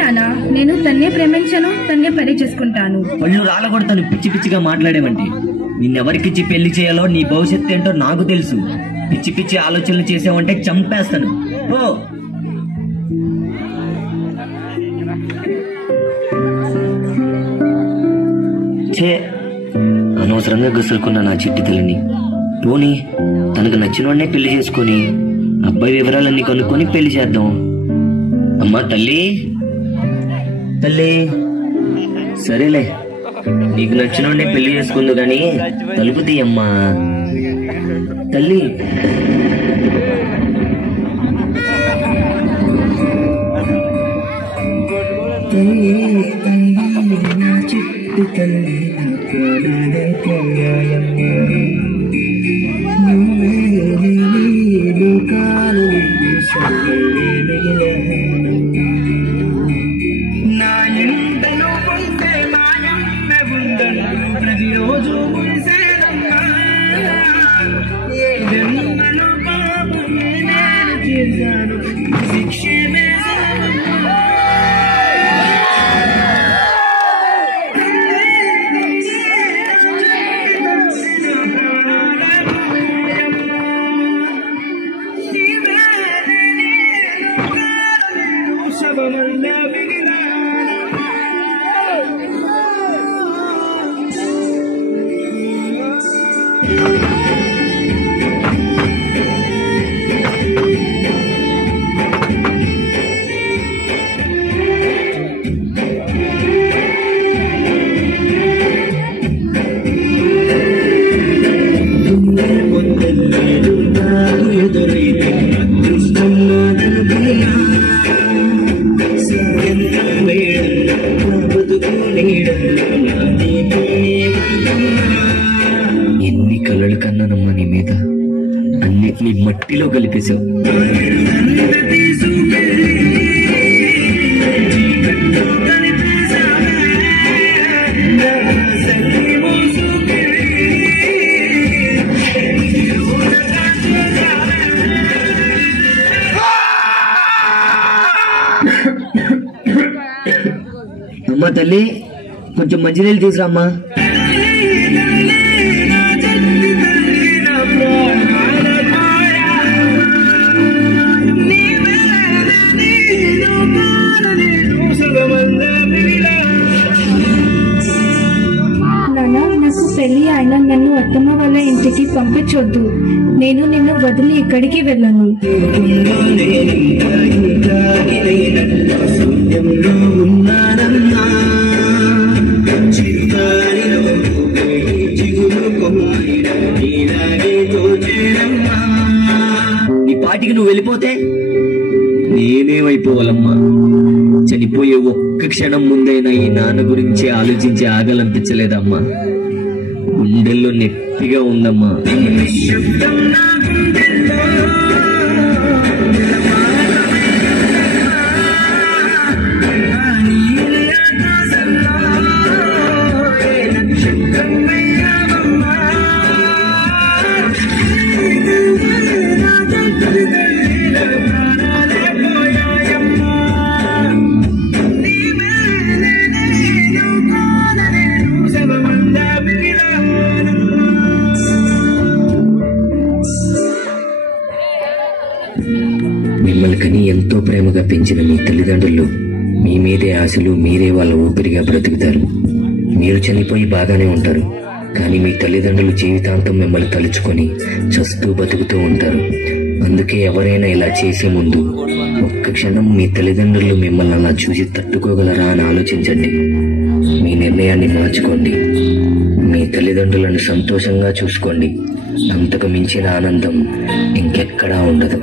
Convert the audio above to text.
నాన్న, నేను తన్నే ప్రేమించను, తన్నే పెళ్లి చేసుకుంటాను. పళ్ళు రాలగొడతాను పిచ్చి పిచ్చిగా మాట్లాడేవంటి. నిన్నెవరికిచ్చి పెళ్లి చేయాలో నీ భవిష్యత్తు ఏంటో నాకు తెలుసు. పిచ్చి పిచ్చి ఆలోచనలు చేసావంటే చంపేస్తాను. ఓ చే అనవసరంగా గుసలుకున్నా నా చిట్టి తల్లిని. పోనీ తనకు నచ్చినోడనే పెళ్లి చేసుకొని అబ్బాయి వివరాలన్నీ కనుక్కొని పెళ్లి చేద్దాం. అమ్మా తల్లి, తల్లి సరేలే, నీకు నచ్చినోడనే పెళ్లి చేసుకుందు గాని తలుపు తీయమ్మా తల్లి. చిట్టి తల్లి ప్రతిరోజు ఎన్ని కలలు కన్నానమ్మా నీ మీద, అన్నిటినీ మట్టిలో కలిపేశావు. అమ్మా తల్లి, కొంచెం మంచినీళ్ళు తీసురామ్మా. నాన్న, నాకు పెళ్లి అయినా నన్ను అత్తమ్మ వాళ్ళ ఇంటికి పంపించొద్దు. నేను నిన్ను వదిలి ఎక్కడికి వెళ్ళను. నీ పాటికి నువ్వు వెళ్ళిపోతే నేనేమైపోవాలమ్మా? చనిపోయే ఒక్క క్షణం ముందైనా ఈ నాన్న గురించి ఆలోచించి ఆగాలనిపించలేదమ్మా. గుండెల్లో నొప్పిగా ఉందమ్మా. మిమ్మల్ని కని ఎంతో ప్రేమగా పెంచిన మీ తల్లిదండ్రులు మీ మీదే ఆశలు, మీరే వాళ్ళ ఊపిరిగా బ్రతుకుతారు. మీరు చనిపోయి బాగానే ఉంటారు, కానీ మీ తల్లిదండ్రులు జీవితాంతం మిమ్మల్ని తలుచుకొని చస్తూ బతుకుతూ ఉంటారు. అందుకే ఎవరైనా ఇలా చేసే ముందు ఒక్క క్షణం మీ తల్లిదండ్రులు మిమ్మల్ని అలా చూసి తట్టుకోగలరా అని ఆలోచించండి. మీ నిర్ణయాన్ని మార్చుకోండి. మీ తల్లిదండ్రులను సంతోషంగా చూసుకోండి. అంతకు మించిన ఆనందం ఇంకెక్కడా ఉండదు.